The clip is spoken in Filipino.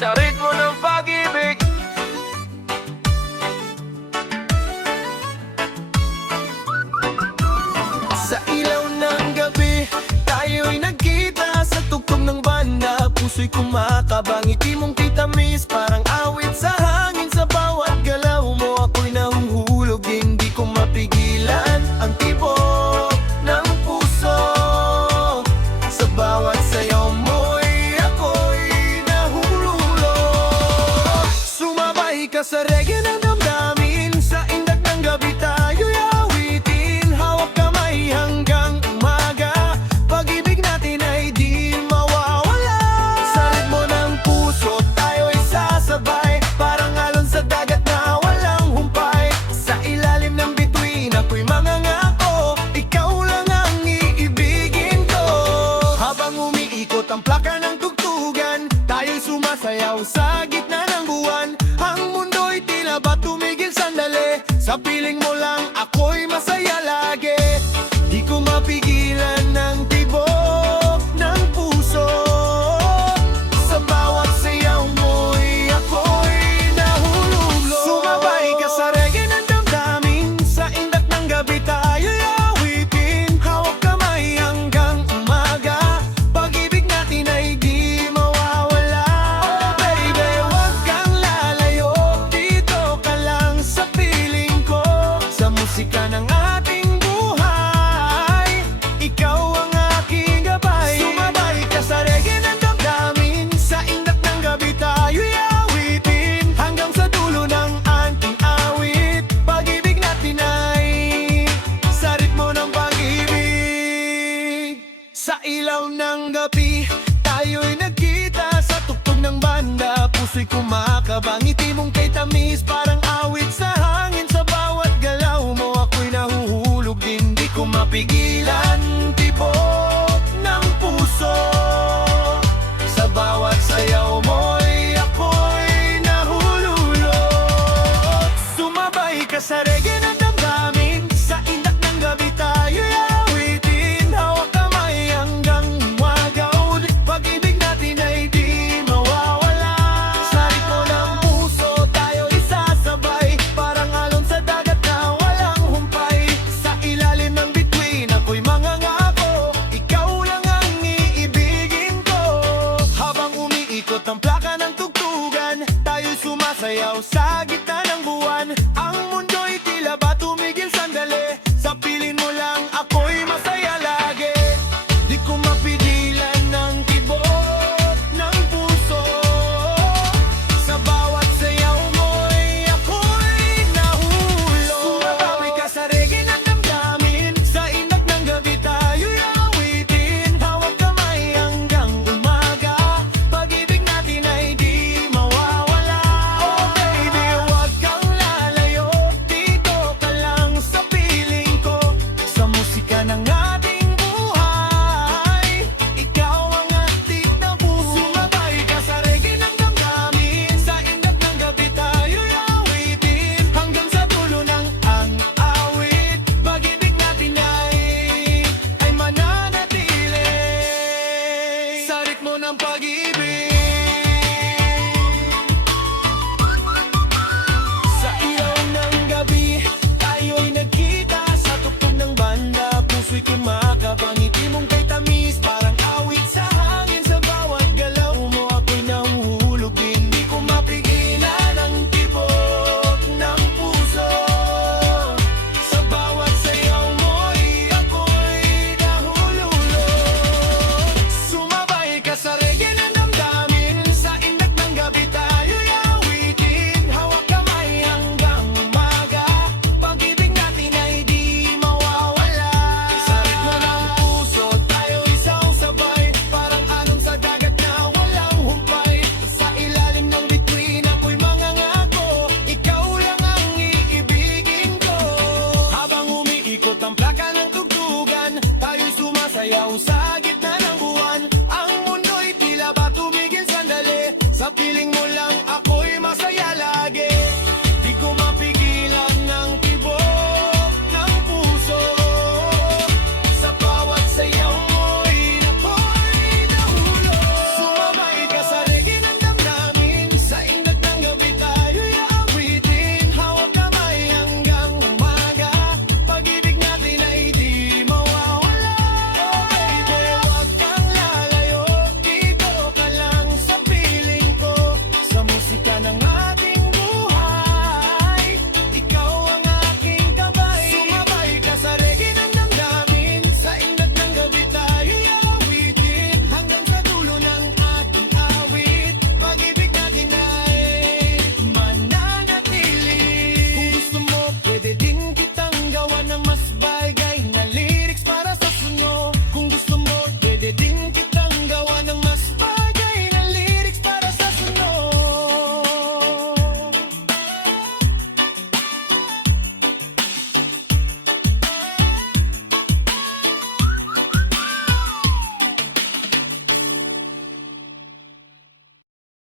sa ritmo ng pag-ibig. Sa ilaw ng gabi, tayo'y nagkita sa tugtog ng banda. Puso'y kumakabang, ngiti mong titamis, parang awit sa hangin. Sa bawat galaw mo ako'y nahuhulog, hindi ko mapigilan ang tibok ng puso. Sa bawat sayaw mo'y ako'y nahululog. Sumabay ka sa reggae ng damdamin, sa indak ng gabi tayo'y awitin. Hawak kamay hanggang umaga, pag-ibig natin ay di mawawala. Sa ritmo ng puso tayo'y sasabay, parang alon sa dagat na walang humpay. Sa ilalim ng bituin ako'y mangangako, ikaw lang ang iibigin ko. Habang umiikot ang plaka ng tugtugan, tayo'y sumasayaw sa gitna ng buwan. Ang mundo'y tila ba tumigil sandali, sa piling mo lang ako'y masaya lagi. Di ko mapigilan ng tibok ng puso. Sa bawat sayaw mo'y ako'y nahululog. Sumabay ka sa reggae ng damdamin, sa indak ng gabi tayo'y awitin. Hawak kamay hanggang umaga, pag-ibig natin ay di mawawala. Oh baby, wag kang lalayo, dito ka lang sa piling ko. Sa musika ng ating buhay, ikaw ang aking gabay. Sumabay ka sa reggae ng damdamin, sa indak ng gabi tayo'y awitin. Hanggang sa dulo ng ating awit, pag-ibig natin ay sa ritmo ng pag-ibig. Sa ilaw ng gabi, tayo'y nagkita sa tugtog ng banda. Puso'y kumakabang, ngiti mong kay tamis, parang awit sa hangin. Sa bawat galaw mo ako'y nahuhulog, hindi ko mapigilan tibok ng puso. Sa bawat sayaw mo'y ako'y nahululog. Sumabay ka sa reggae ng damdamin, sa indak ng gabi tayo'y awitin. Hawak kamay hanggang umaga, ulit pag-ibig natin ay di mawawala. Sa ritmo ng puso tayo'y sasabay, parang alon sa dagat na walang humpay. Sa ilalim ng bituin ako'y mangangako, ikaw lang ang iibigin ko. Habang umiikot ang plaka ng tugtugan, tayo'y sumasayaw sa gitna ng buwan. Ang mundo'y tila ba tumigil sandali, sa piling mo lang ako'y masaya lagi. Di ko mapigilan ng tibok ng puso. Sa bawat sayaw mo'y ako'y nahulog. Sumabay ka sa reggae ng damdamin, sa indak ng gabi tayo'y awitin. Hawak kamay hanggang umaga, pag-ibig natin ay di mawawala. Oh baby, wag kang lalayo, dito ka lang sa piling ko. Sa musika ng ating buhay, ikaw ang antik na buhay. Sumabay ka sa reggae ng damdamin, sa indak ng gabi tayo'y awitin. Hanggang sa dulo ng ang awit, pag-ibig natin ay mananatili sa ritmo ng pag-ibig.